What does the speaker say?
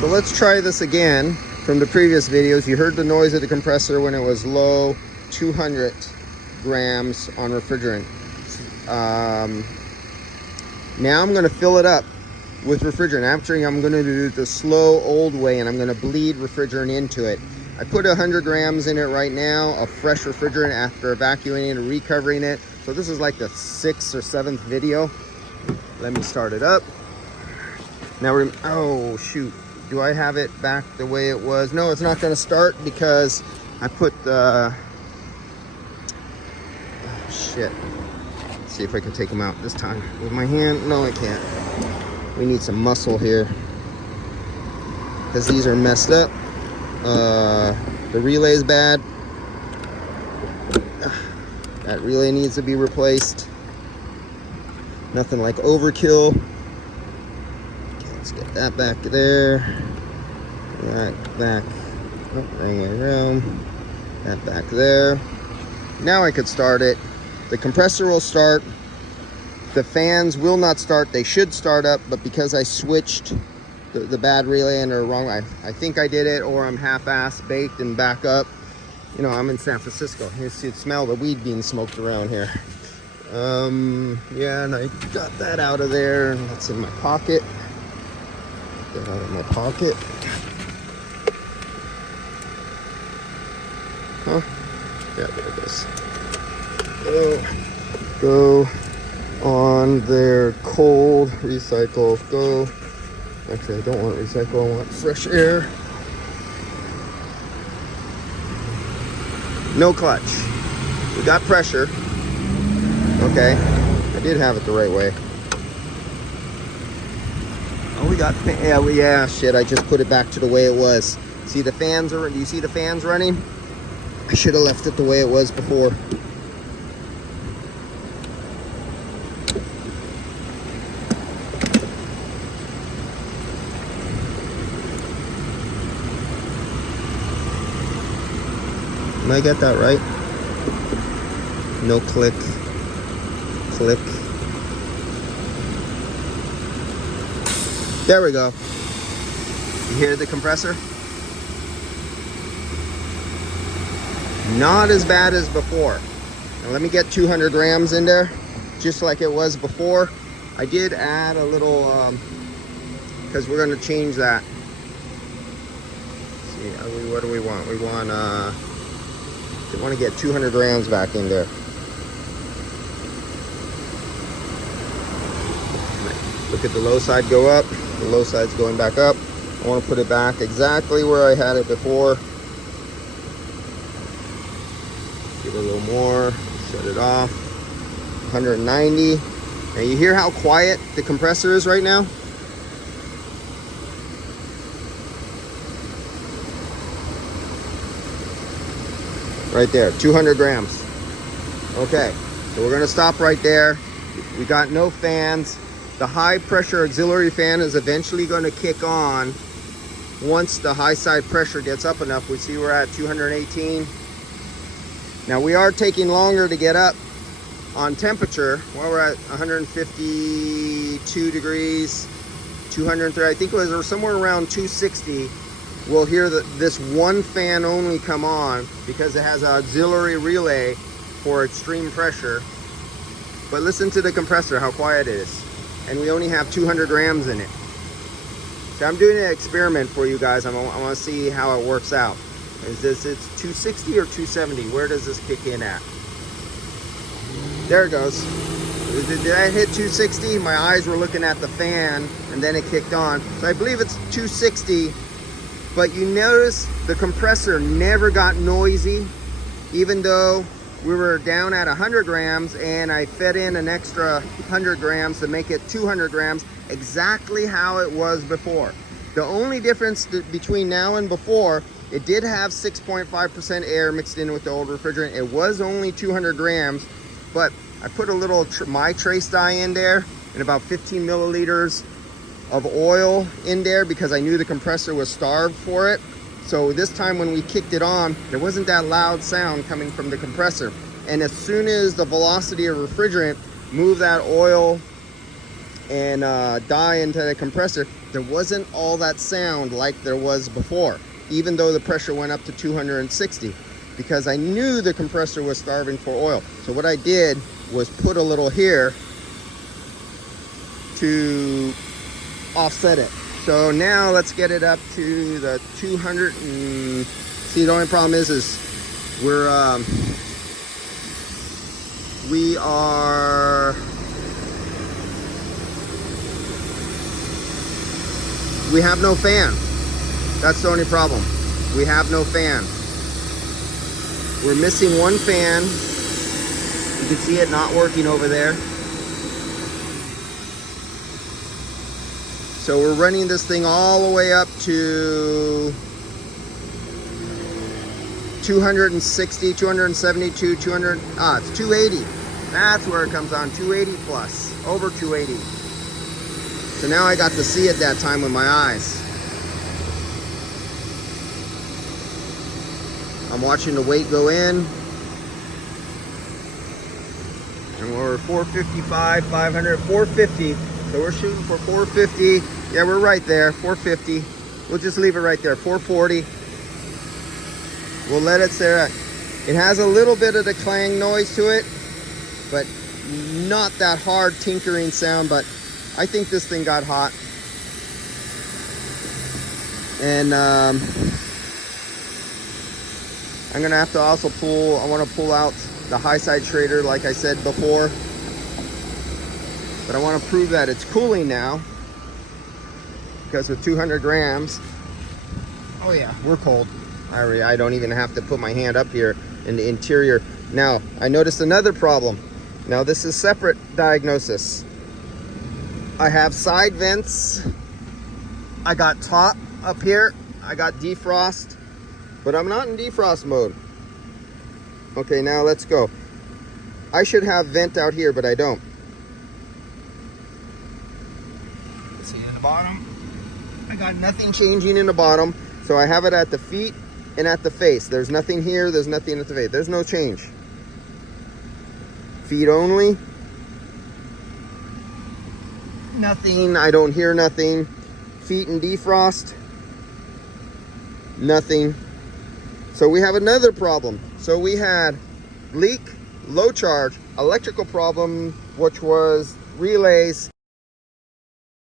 So let's try this again from the previous videos. You heard the noise of the compressor when it was low, 200 grams on refrigerant. Now I'm going to fill it up with refrigerant. Actually, I'm going to do the slow old way, and I'm going to bleed refrigerant into it. I put 100 grams in it right now of fresh refrigerant after evacuating and recovering it. So this is like the 6th or 7th video. Let me start it up. Now, oh shoot. Do I have it back the way it was? No, it's not going to start because I put the... Oh, shit. Let's see if I can take them out this time. With my hand? No, I can't. We need some muscle here. Because these are messed up. The relay is bad. That relay needs to be replaced. Nothing like overkill. Okay, let's get that back there. That back. Oh, bring it around. That back there. Now I could start it. The compressor will start. The fans will not start. They should start up, but because I switched the bad relay and the wrong, I think I did it, or I'm half-ass baked and back up. You know, I'm in San Francisco. You see, smell the weed being smoked around here. Yeah, and I got that out of there, and that's in my pocket. Get that out of my pocket. Huh? Yeah, there it goes. Go on there, cold, recycle, go. Actually, I don't want recycle, I want fresh air. No clutch. We got pressure. Okay, I did have it the right way. Oh, we got, yeah, shit, I just put it back to the way it was. See the fans, do you see the fans running? I should have left it the way it was before. Did I get that right? No click. Click. There we go. You hear the compressor? Not as bad as before. Now let me get 200 grams in there, just like it was before. I did add a little, because we're going to change that. Let's see, what do we want? We want to get 200 grams back in there. Look at the low side go up. The low side's going back up. I want to put it back exactly where I had it before. Give it a little more. Shut it off. 190. Now you hear how quiet the compressor is right now? Right there, 200 grams. Okay, so we're gonna stop right there. We got no fans. The high pressure auxiliary fan is eventually gonna kick on once the high side pressure gets up enough. We see we're at 218. Now we are taking longer to get up on temperature. Well, we're at 152 degrees, 203, I think it was somewhere around 260. We'll hear this one fan only come on because it has an auxiliary relay for extreme pressure. But listen to the compressor, how quiet it is. And we only have 200 grams in it. So I'm doing an experiment for you guys. I want to see how it works out. Is this, it's 260 or 270? Where does this kick in at? There it goes. Did I hit 260? My eyes were looking at the fan and then it kicked on. So I believe it's 260. But you notice the compressor never got noisy, even though we were down at 100 grams and I fed in an extra 100 grams to make it 200 grams, exactly how it was before. The only difference between now and before, it did have 6.5% air mixed in with the old refrigerant. It was only 200 grams, but I put a little my trace dye in there and about 15 milliliters of oil in there because I knew the compressor was starved for it. So this time when we kicked it on, there wasn't that loud sound coming from the compressor. And as soon as the velocity of refrigerant moved that oil and die into the compressor, there wasn't all that sound like there was before, even though the pressure went up to 260, because I knew the compressor was starving for oil. So what I did was put a little here to offset it. So now let's get it up to the 200 and see, the only problem is we have no fan. That's the only problem. We have no fan. We're missing one fan. You can see it not working over there. So we're running this thing all the way up to 260, 272, 200, it's 280. That's where it comes on, 280 plus, over 280. So now I got to see it that time with my eyes. I'm watching the weight go in. And we're 455, 500, 450. So we're shooting for 450. Yeah, we're right there, 450. We'll just leave it right there, 440. We'll let it there. It has a little bit of the clang noise to it, but not that hard tinkering sound. But I think this thing got hot. And I'm gonna have to also I want to pull out the high side Schrader like I said before. But I want to prove that it's cooling now, because with 200 grams, oh yeah, we're cold. I don't even have to put my hand up here in the interior. Now, I noticed another problem. Now, this is separate diagnosis. I have side vents. I got top up here. I got defrost, but I'm not in defrost mode. Okay, now let's go. I should have vent out here, but I don't. Let's see, in the bottom, I got nothing changing in the bottom. So I have it at the feet and at the face. There's nothing here, there's nothing at the face. There's no change. Feet only. Nothing, I don't hear nothing. Feet and defrost. Nothing. So we have another problem. So we had leak, low charge, electrical problem, which was relays,